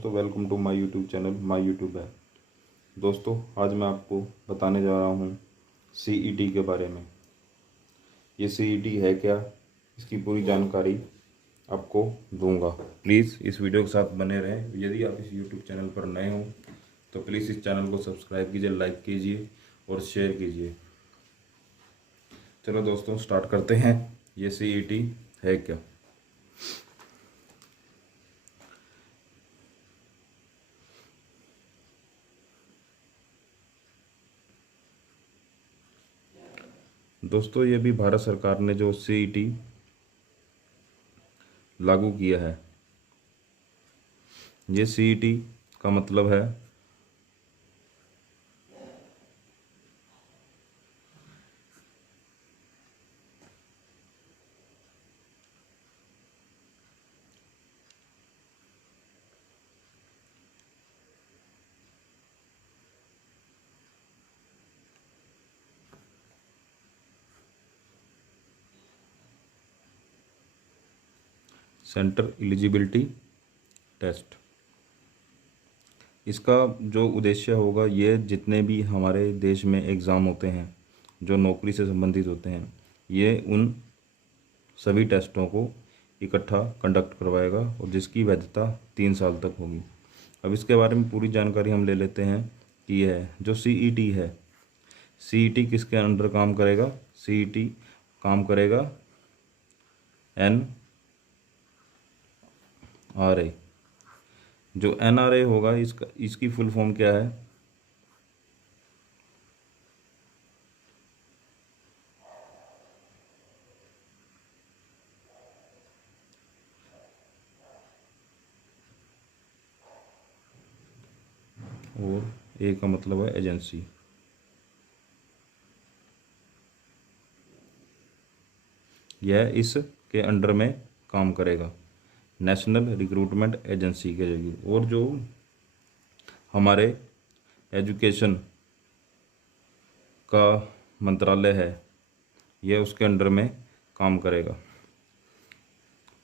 दोस्तों, welcome to my YouTube channel my YouTube है। दोस्तों, आज मैं आपको बताने जा रहा हूँ सीईटी के बारे में। ये सीईटी है क्या, इसकी पूरी जानकारी आपको दूंगा। प्लीज़ इस वीडियो के साथ बने रहें। यदि आप इस यूट्यूब चैनल पर नए हों तो प्लीज़ इस चैनल को सब्सक्राइब कीजिए, लाइक कीजिए और शेयर कीजिए। चलो दोस्तों, स्टार्ट करते हैं। ये सीईटी है क्या। दोस्तों, ये भी भारत सरकार ने जो सीईटी लागू किया है, ये सीईटी का मतलब है सेंटर एलिजिबिलिटी टेस्ट। इसका जो उद्देश्य होगा, ये जितने भी हमारे देश में एग्ज़ाम होते हैं जो नौकरी से संबंधित होते हैं, ये उन सभी टेस्टों को इकट्ठा कंडक्ट करवाएगा और जिसकी वैधता 3 साल तक होगी। अब इसके बारे में पूरी जानकारी हम ले लेते हैं कि यह जो सीईटी है, सीईटी किसके अंडर काम करेगा। सीईटी काम करेगा NRA। जो NRA होगा, इसकी फुल फॉर्म क्या है। और ए का मतलब है एजेंसी। यह इसके अंडर में काम करेगा, नेशनल रिक्रूटमेंट एजेंसी के जरिए। और जो हमारे एजुकेशन का मंत्रालय है, यह उसके अंडर में काम करेगा।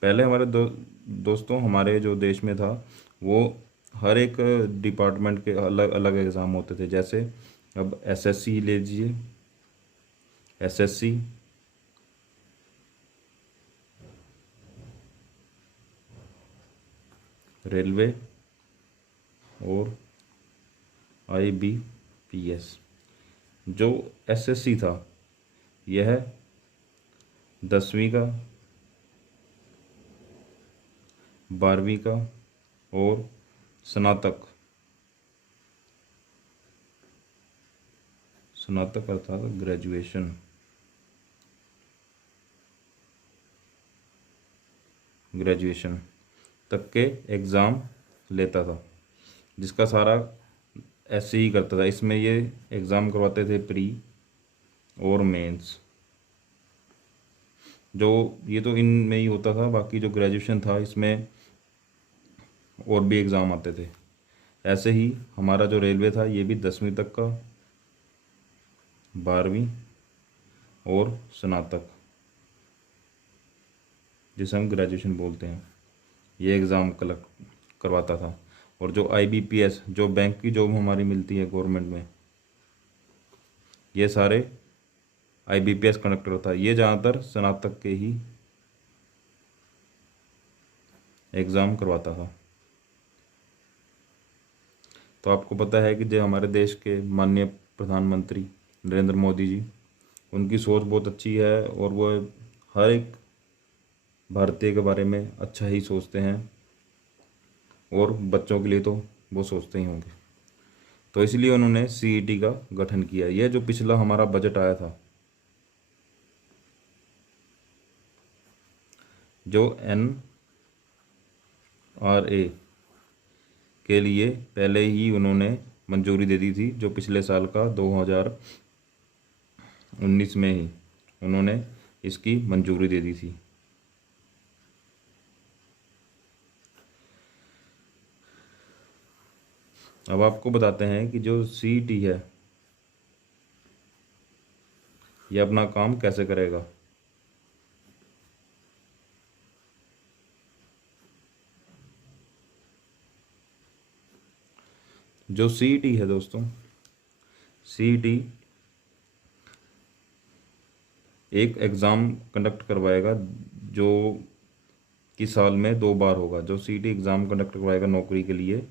पहले हमारे दोस्तों हमारे जो देश में था, वो हर एक डिपार्टमेंट के अलग अलग एग्ज़ाम होते थे। जैसे अब एसएससी ले लीजिए, एसएससी, रेलवे और IBPS। जो एसएससी था, यह 10वीं का, 12वीं का और स्नातक अर्थात ग्रेजुएशन तक के एग्ज़ाम लेता था, जिसका सारा ऐसे ही करता था। इसमें ये एग्ज़ाम करवाते थे प्री और मेंस। जो ये तो इनमें ही होता था, बाकी जो ग्रेजुएशन था इसमें और भी एग्ज़ाम आते थे। ऐसे ही हमारा जो रेलवे था, ये भी 10वीं तक का, 12वीं और स्नातक, जिसे हम ग्रेजुएशन बोलते हैं, ये एग्ज़ाम करवाता था। और जो IBPS, जो बैंक की जॉब हमारी मिलती है गवर्नमेंट में, ये सारे IBPS कंडक्टर था। ये ज़्यादातर स्नातक के ही एग्ज़ाम करवाता था। तो आपको पता है कि जो हमारे देश के माननीय प्रधानमंत्री नरेंद्र मोदी जी, उनकी सोच बहुत अच्छी है और वो हर एक भारतीय के बारे में अच्छा ही सोचते हैं, और बच्चों के लिए तो वो सोचते ही होंगे। तो इसलिए उन्होंने सीईटी का गठन किया। यह जो पिछला हमारा बजट आया था, जो NRA के लिए पहले ही उन्होंने मंजूरी दे दी थी, जो पिछले साल का 2019 में ही उन्होंने इसकी मंजूरी दे दी थी। अब आपको बताते हैं कि जो सीईटी है, यह अपना काम कैसे करेगा। जो सीईटी है दोस्तों, सीईटी एक एग्ज़ाम कंडक्ट करवाएगा जो कि साल में 2 बार होगा। जो सीईटी एग्ज़ाम कंडक्ट करवाएगा नौकरी के लिए,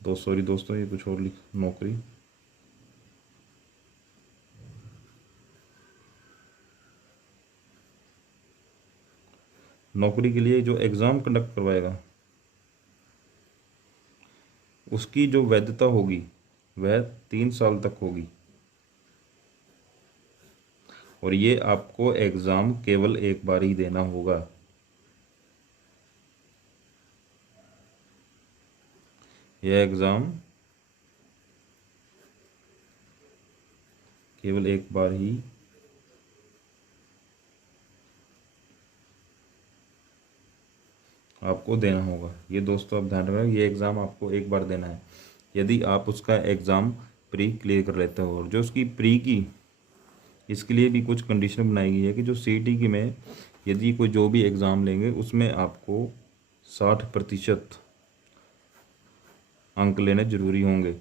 सॉरी दोस्तों, ये कुछ और लिख, नौकरी के लिए जो एग्ज़ाम कंडक्ट करवाएगा उसकी जो वैधता होगी वह 3 साल तक होगी, और ये आपको एग्ज़ाम केवल एक बार ही देना होगा। यह एग्ज़ाम केवल एक बार ही आपको देना होगा। ये दोस्तों आप ध्यान रखना, ये एग्ज़ाम आपको एक बार देना है यदि आप उसका एग्ज़ाम प्री क्लियर कर लेते हो। और जो उसकी प्री की, इसके लिए भी कुछ कंडीशन बनाई गई है कि जो सीईटी की में यदि कोई जो भी एग्ज़ाम लेंगे उसमें आपको 60% अंक लेने ज़रूरी होंगे,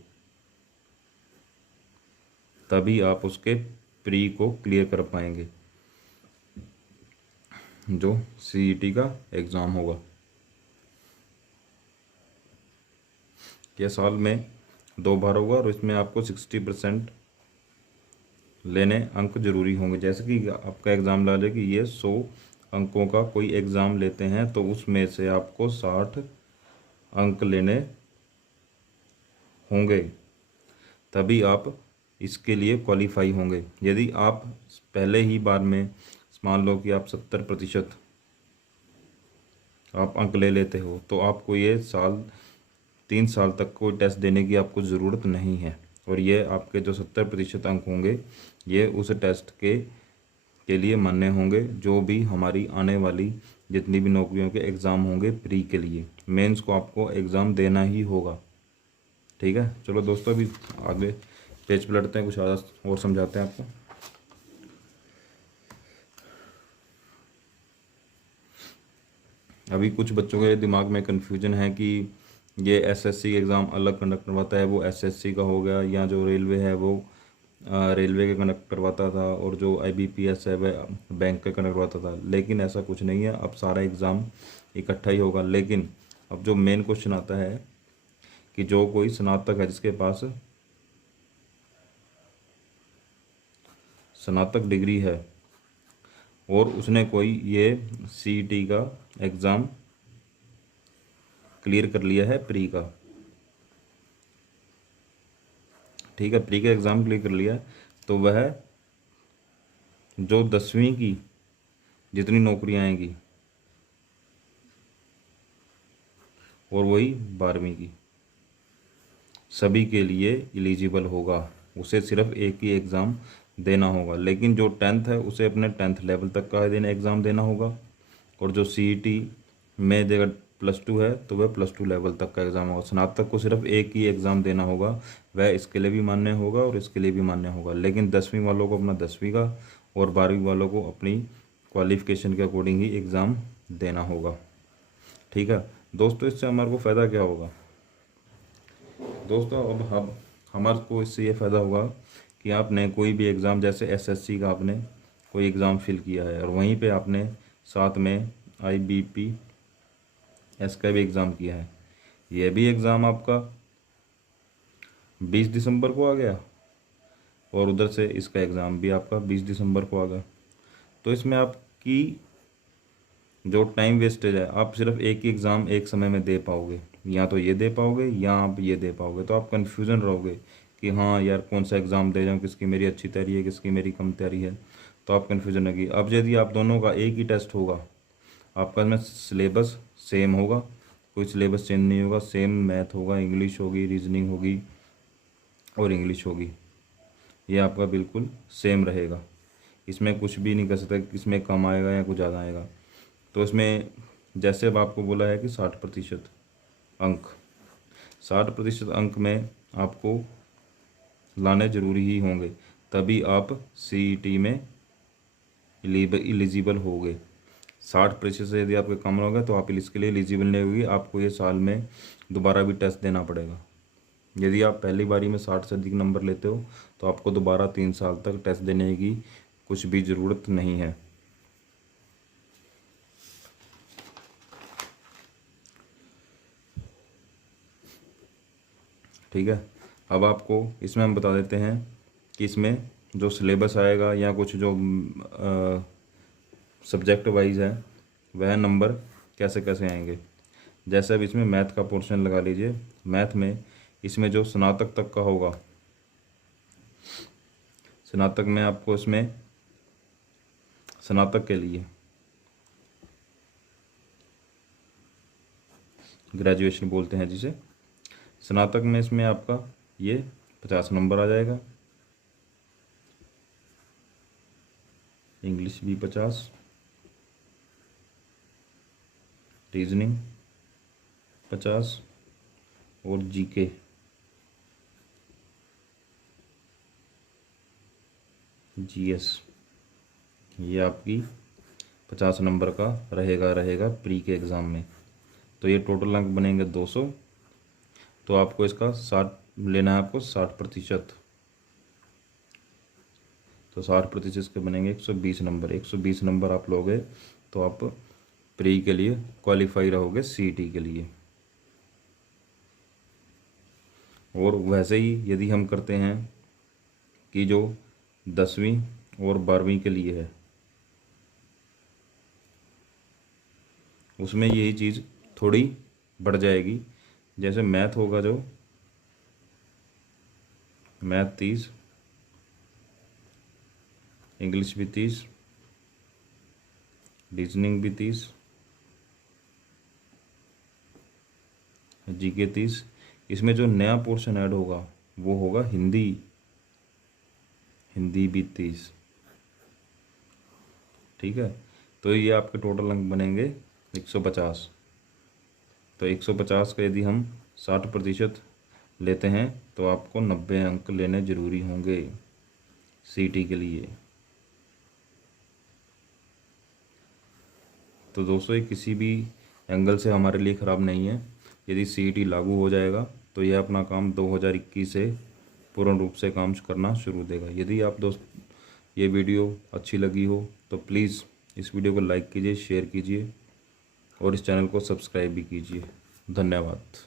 तभी आप उसके प्री को क्लियर कर पाएंगे जो सीईटी का एग्ज़ाम होगा। यह साल में 2 बार होगा और इसमें आपको 60% लेने अंक जरूरी होंगे। जैसे कि आपका एग्ज़ाम ला लें कि ये 100 अंकों का कोई एग्ज़ाम लेते हैं तो उसमें से आपको 60 अंक लेने होंगे, तभी आप इसके लिए क्वालिफाई होंगे। यदि आप पहले ही बार में मान लो कि आप 70% आप अंक ले लेते हो तो आपको ये 3 साल तक कोई टेस्ट देने की आपको ज़रूरत नहीं है। और ये आपके जो 70% अंक होंगे ये उस टेस्ट के लिए मान्य होंगे जो भी हमारी आने वाली जितनी भी नौकरियों के एग्ज़ाम होंगे प्री के लिए। मेंस को आपको एग्ज़ाम देना ही होगा। ठीक है, चलो दोस्तों अभी आगे पेज पे लड़ते हैं, कुछ और समझाते हैं आपको। अभी कुछ बच्चों के दिमाग में कन्फ्यूजन है कि ये एसएससी एग्ज़ाम अलग कंडक्ट करवाता है, वो एसएससी का हो गया, या जो रेलवे है वो रेलवे का कंडक्ट करवाता था, और जो आईबीपीएस है वह बैंक का कंडक्ट करवाता था। लेकिन ऐसा कुछ नहीं है, अब सारा एग्ज़ाम इकट्ठा ही होगा। लेकिन अब जो मेन क्वेश्चन आता है कि जो कोई स्नातक है, जिसके पास स्नातक डिग्री है और उसने कोई ये सीईटी का एग्ज़ाम क्लियर कर लिया है प्री का, ठीक है, प्री का एग्ज़ाम क्लियर कर लिया है, तो वह जो 10वीं की जितनी नौकरियां आएंगी और वही 12वीं की सभी के लिए एलिजिबल होगा। उसे सिर्फ एक ही एग्ज़ाम देना होगा। लेकिन जो 10th है उसे अपने 10th लेवल तक का एग्ज़ाम देना होगा, और जो सीईटी में देगा +2 है तो वह +2 लेवल तक का एग्ज़ाम होगा। स्नातक को सिर्फ एक ही एग्ज़ाम देना होगा, वह इसके लिए भी मान्य होगा और इसके लिए भी मान्य होगा। लेकिन 10वीं वालों को अपना 10वीं का और 12वीं वालों को अपनी क्वालिफ़िकेशन के अकॉर्डिंग ही एग्ज़ाम देना होगा। ठीक है दोस्तों, इससे हमारे को फ़ायदा क्या होगा दोस्तों? अब हम हमारे को इससे ये फ़ायदा होगा कि आपने कोई भी एग्ज़ाम, जैसे एसएससी का आपने कोई एग्ज़ाम फिल किया है और वहीं पे आपने साथ में आईबीपीएस का भी एग्ज़ाम किया है, यह भी एग्ज़ाम आपका 20 दिसंबर को आ गया और उधर से इसका एग्ज़ाम भी आपका 20 दिसंबर को आ गया, तो इसमें आपकी जो टाइम वेस्टेज है, आप सिर्फ एक ही एग्ज़ाम एक समय में दे पाओगे, या तो ये दे पाओगे या आप ये दे पाओगे। तो आप कन्फ्यूज़न रहोगे कि हाँ यार कौन सा एग्ज़ाम दे जाऊँ, किसकी मेरी अच्छी तैयारी है, किसकी मेरी कम तैयारी है, तो आप कन्फ्यूज़न होगी। अब यदि आप दोनों का एक ही टेस्ट होगा, आपका में सिलेबस सेम होगा, कोई सिलेबस चेंज नहीं होगा, सेम मैथ होगा, इंग्लिश होगी, रीजनिंग होगी और इंग्लिश होगी, ये आपका बिल्कुल सेम रहेगा। इसमें कुछ भी नहीं कर सकता कि इसमें कम आएगा या कुछ ज़्यादा आएगा। तो इसमें जैसे अब आपको बोला है कि 60% अंक, 60% अंक में आपको लाने ज़रूरी ही होंगे, तभी आप सीईटी में एलिजिबल होगे। 60% से यदि आपके कम होगा तो आप इसके लिए एलिजिबल नहीं होगी, आपको ये साल में दोबारा भी टेस्ट देना पड़ेगा। यदि आप पहली बारी में 60 से अधिक नंबर लेते हो तो आपको दोबारा 3 साल तक टेस्ट देने की कुछ भी ज़रूरत नहीं है। ठीक है, अब आपको इसमें हम बता देते हैं कि इसमें जो सिलेबस आएगा या कुछ जो सब्जेक्ट वाइज है वह नंबर कैसे कैसे आएंगे। जैसे अब इसमें मैथ का पोर्शन लगा लीजिए। मैथ में इसमें जो स्नातक तक का होगा, स्नातक में आपको इसमें स्नातक के लिए ग्रेजुएशन बोलते हैं जिसे, स्नातक में इसमें आपका ये 50 नंबर आ जाएगा। इंग्लिश भी 50, रीजनिंग 50 और जीके जीएस ये आपकी 50 नंबर का रहेगा प्री के एग्ज़ाम में। तो ये टोटल अंक बनेंगे 200। तो आपको इसका 60 लेना है, आपको 60%। तो 60% के बनेंगे 120 नंबर। 120 नंबर आप लोगे तो आप प्री के लिए क्वालिफाई रहोगे सीईटी के लिए। और वैसे ही यदि हम करते हैं कि जो 10वीं और 12वीं के लिए है, उसमें यही चीज़ थोड़ी बढ़ जाएगी। जैसे मैथ होगा, जो मैथ 30, इंग्लिश भी 30, रीजनिंग भी 30, जीके 30। इसमें जो नया पोर्शन ऐड होगा वो होगा हिंदी, हिंदी भी 30। ठीक है, तो ये आपके टोटल अंक बनेंगे 150। तो 150 का यदि हम 60% लेते हैं तो आपको 90 अंक लेने ज़रूरी होंगे सीईटी के लिए। तो दोस्तों ये किसी भी एंगल से हमारे लिए ख़राब नहीं है। यदि सीईटी लागू हो जाएगा तो यह अपना काम 2021 से पूर्ण रूप से काम करना शुरू देगा। यदि आप दोस्त ये वीडियो अच्छी लगी हो तो प्लीज़ इस वीडियो को लाइक कीजिए, शेयर कीजिए और इस चैनल को सब्सक्राइब भी कीजिए। धन्यवाद।